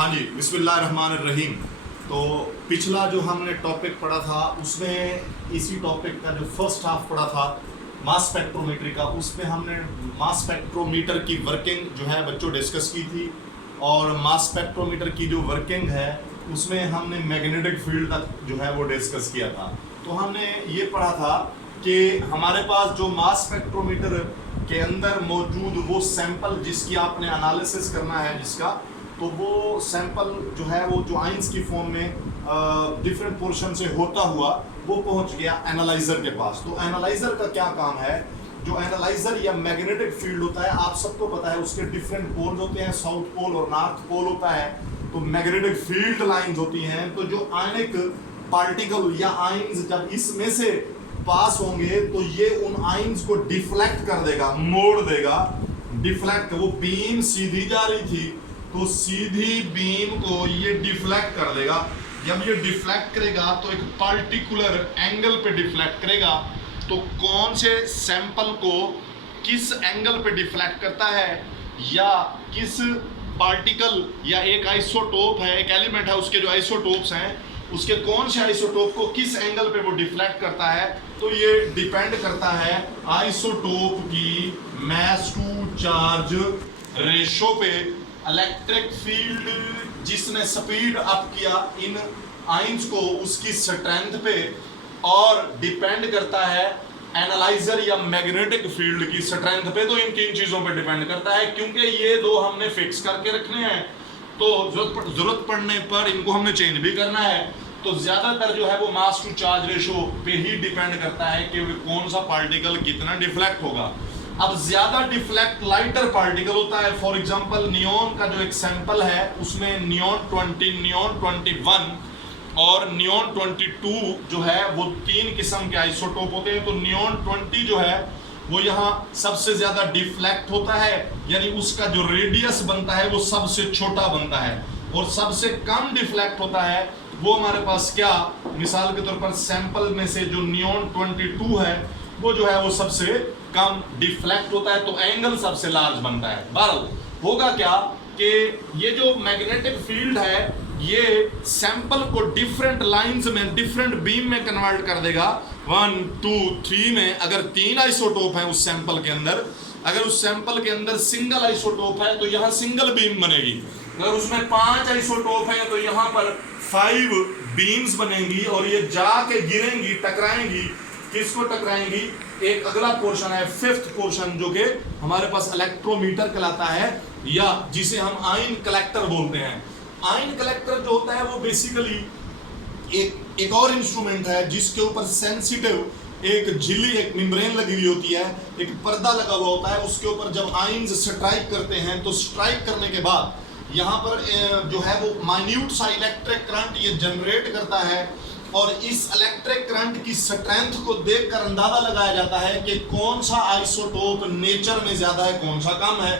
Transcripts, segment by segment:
हाँ जी, बिस्मिल्लाहिर्रहमानिर्रहीम। तो पिछला जो हमने टॉपिक पढ़ा था उसमें इसी टॉपिक का जो फर्स्ट हाफ पढ़ा था मास स्पेक्ट्रोमीटर का, उसमें हमने मास स्पेक्ट्रोमीटर की वर्किंग जो है बच्चों डिस्कस की थी। और मास स्पेक्ट्रोमीटर की जो वर्किंग है उसमें हमने मैग्नेटिक फील्ड तक जो है वो डिस्कस किया था। तो हमने ये पढ़ा था कि हमारे पास जो मास स्पेक्ट्रोमीटर के अंदर मौजूद वो सैंपल जिसकी आपने एनालिसिस करना है जिसका, तो वो सैंपल जो है वो जो आइंस की फॉर्म में डिफरेंट पोर्शन से होता हुआ वो पहुंच गया एनालाइजर के पास। तो एनालाइजर का क्या काम है? जो एनालाइजर या मैग्नेटिक फील्ड होता है आप सबको पता है उसके डिफरेंट पोल्स होते हैं, साउथ पोल और नॉर्थ पोल होता है। तो मैग्नेटिक फील्ड लाइंस होती हैं। तो जो आयनिक पार्टिकल या आइंस जब इसमें से पास होंगे तो ये उन आइंस को डिफ्लेक्ट कर देगा, मोड़ देगा। डिफ्लेक्ट, वो बीम सीधी जा रही थी तो सीधी बीम को ये डिफ्लेक्ट कर देगा। जब ये डिफ्लेक्ट करेगा तो एक पर्टिकुलर एंगल पे डिफ्लेक्ट करेगा। तो कौन से सैंपल को किस एंगल पे डिफ्लेक्ट करता है या किस पार्टिकल या एक आइसोटोप है, एक एलिमेंट है, उसके जो आइसोटोप्स हैं उसके कौन से आइसोटोप को किस एंगल पे वो डिफ्लेक्ट करता है, तो ये डिपेंड करता है आइसोटोप की मास टू चार्ज रेशो पे। इलेक्ट्रिक फील्ड जिसने स्पीड अप किया इन आइंस को उसकी स्ट्रेंथ पे, और डिपेंड करता है एनालाइजर या मैग्नेटिक फील्ड की स्ट्रेंथ पे। तो इन तीन चीजों पे डिपेंड करता है। क्योंकि ये दो हमने फिक्स करके रखने हैं तो जरूरत पड़ने पर इनको हमने चेंज भी करना है। तो ज्यादातर जो है वो मास टू चार्ज रेशो पे ही डिपेंड करता है कि कौन सा पार्टिकल कितना डिफ्लेक्ट होगा। अब ज्यादा डिफ्लेक्ट लाइटर पार्टिकल होता है। फॉर एग्जांपल नियॉन का जो एक सैंपल है उसमें नियॉन 20, नियॉन 21 और नियॉन 22 जो है वो तीन किस्म के आइसोटोप होते हैं। तो नियॉन 20 जो है वो यहाँ सबसे ज्यादा डिफ्लेक्ट होता है, यानी उसका जो रेडियस बनता है वो सबसे छोटा बनता है। और सबसे कम डिफ्लेक्ट होता है वो हमारे पास क्या, मिसाल के तौर पर सैंपल में से जो नियॉन 22 है वो जो है वो सबसे कम डिफ्लेक्ट होता है। तो एंगल सबसे लार्ज बनता है। बहरहाल होगा क्या कि ये जो मैग्नेटिक फील्ड है ये सैंपल को डिफरेंट लाइंस में, डिफरेंट बीम में कन्वर्ट कर देगा। 1, 2, 3 में अगर 3 आइसोटोप हैं उस सैंपल के अंदर, अगर उस सैंपल के अंदर सिंगल आइसोटोप है तो यहाँ सिंगल बीम बनेगी। अगर उसमें 5 आइसोटोप है तो यहाँ पर 5 बीम्स बनेंगी और ये जाके गिरेंगी, टकराएंगी। किसको टकराएंगी? एक अगला पोर्शन है, फिफ्थ पोर्शन, जो कि हमारे पास इलेक्ट्रोमीटर कहलाता है या जिसे हम आयन कलेक्टर बोलते हैं। आयन कलेक्टर जो होता है वो बेसिकली एक और इंस्ट्रूमेंट है जिसके ऊपर सेंसिटिव एक झिल्ली, एक मेम्ब्रेन लगी हुई होती है, एक पर्दा लगा हुआ होता है। उसके ऊपर जब आयंस स्ट्राइक करते हैं तो स्ट्राइक करने के बाद यहाँ पर जो है वो माइन्यूट सा इलेक्ट्रिक करंट ये जनरेट करता है। और इस इलेक्ट्रिक करंट की स्ट्रेंथ को देखकर अंदाजा लगाया जाता है कि कौन सा आइसोटोप नेचर में ज्यादा है, कौन सा कम है।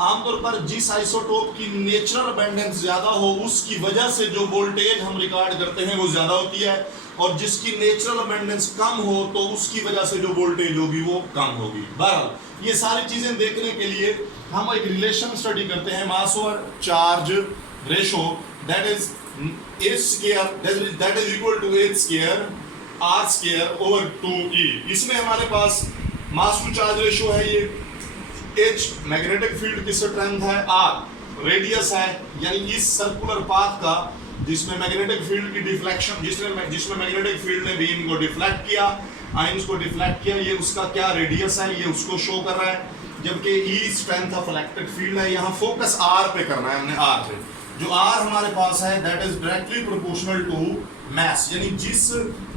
आमतौर पर जिस आइसोटोप की नेचुरल अबंडेंस ज्यादा हो उसकी वजह से जो वोल्टेज हम रिकॉर्ड करते हैं वो ज्यादा होती है, और जिसकी नेचुरल अबंडेंस कम हो तो उसकी वजह से जो वोल्टेज होगी वो कम होगी। बहरहाल ये सारी चीजें देखने के लिए हम एक रिलेशन स्टडी करते हैं, मास और charge ratio, that is h square that is equal to h square r square over 2e। इसमें हमारे पास मास टू चार्ज रेशो है, ये h मैग्नेटिक फील्ड की स्ट्रेंथ है, r रेडियस है, यानी इस सर्कुलर पाथ का जिसमें मैग्नेटिक फील्ड की डिफ्लेक्शन, जिसमें मैग्नेटिक फील्ड ने बीम को डिफ्लेक्ट किया, आइंस को डिफ्लेक्ट किया, ये उसका क्या रेडियस है ये उसको शो कर रहा है। जबकि e strength of electric field है। यहाँ फोकस r पे करना है हमने, r पे। जो R हमारे पास है that is directly proportional to mass, यानी जिस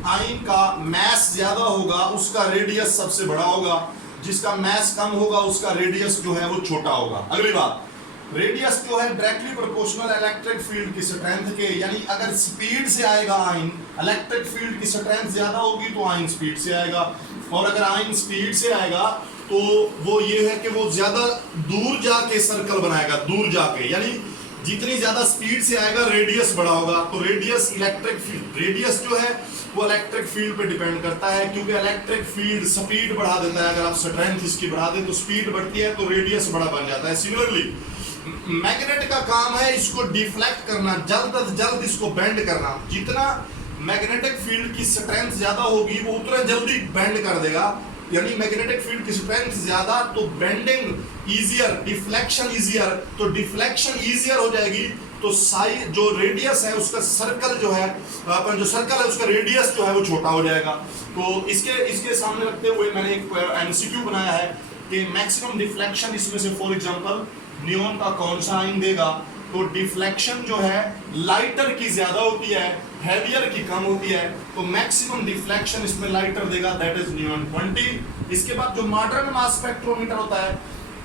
आयन का मास ज्यादा होगा उसका रेडियस सबसे बड़ा होगा, जिसका मास कम होगा उसका रेडियस जो है वो छोटा होगा। अगली बात, रेडियस जो है डायरेक्टली प्रोपोर्शनल इलेक्ट्रिक फील्ड की स्ट्रेंथ के, यानी अगर स्पीड से आएगा आयन, इलेक्ट्रिक फील्ड की स्ट्रेंथ ज्यादा होगी तो आयन स्पीड से आएगा, और अगर आयन स्पीड से आएगा तो वो ये है कि वो ज्यादा दूर जाके सर्कल बनाएगा, दूर जाके, यानी जितनी ज्यादा स्पीड से आएगा रेडियस बड़ा होगा। तो रेडियस इलेक्ट्रिक फील्ड, रेडियस जो है वो इलेक्ट्रिक फील्ड पे डिपेंड करता है, क्योंकि इलेक्ट्रिक फील्ड स्पीड बढ़ा देता है। अगर आप स्ट्रेंथ इसकी बढ़ा दें तो स्पीड बढ़ती है तो रेडियस बड़ा बन जाता है। सिमिलरली मैग्नेट का काम है इसको डिफ्लेक्ट करना, जल्द से जल्द इसको बेंड करना। जितना मैग्नेटिक फील्ड की स्ट्रेंथ ज्यादा होगी वो उतना जल्दी बेंड कर देगा, यानी मैग्नेटिक फील्ड की स्ट्रेंथ ज्यादा तो बेंडिंग इजियर, डिफ्लेक्शन इजियर, तो डिफ्लेक्शन इजियर हो जाएगी तो साइज जो रेडियस है उसका सर्कल जो है, अपन जो सर्कल है उसका रेडियस जो है वो छोटा हो जाएगा। तो इसके सामने रखते हुए मैंने एक एमसीक्यू बनाया है कि मैक्सिमम डिफ्लेक्शन इसमें से फॉर एग्जांपल नियॉन का कौन सा आइन देगा, तो डिफ्लेक्शन जो है लाइटर की ज्यादा होती है, हैवियर की कम होती है, तो मैक्सिमम डिफ्लेक्शन इसमें लाइटर देगा, दैट इज नियॉन 20। इसके बाद जो मॉडर्न मास स्पेक्ट्रोमीटर होता है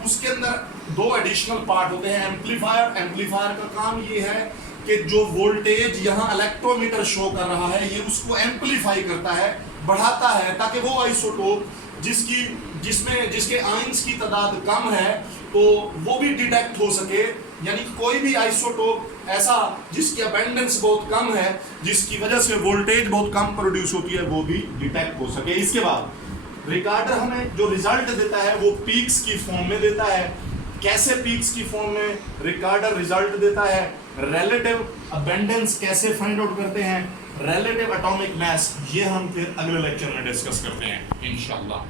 उसके अंदर दो एडिशनल पार्ट होते हैं, एम्पलीफायर। एम्पलीफायर का काम ये है कि जो वोल्टेज यहाँ इलेक्ट्रोमीटर शो कर रहा है ये उसको एम्पलीफाई करता है, बढ़ाता है, ताकि वो आइसोटोप जिसके आइंस की तादाद कम है तो वो भी डिटेक्ट हो सके, यानी कोई भी आइसोटोप ऐसा जिसकी अबेंडेंस बहुत कम है, जिसकी वजह से वोल्टेज बहुत कम प्रोड्यूस होती है, वो भी डिटेक्ट हो सके। इसके बाद रिकॉर्डर हमें जो रिजल्ट देता है वो पीक्स की फॉर्म में देता है। कैसे पीक्स की फॉर्म में रिकॉर्डर रिजल्ट देता है, रिलेटिव अबेंडेंस कैसे फाइंड आउट करते हैं, रिलेटिव एटॉमिक मास, ये हम फिर अगले लेक्चर में डिस्कस करते हैं इंशाल्लाह।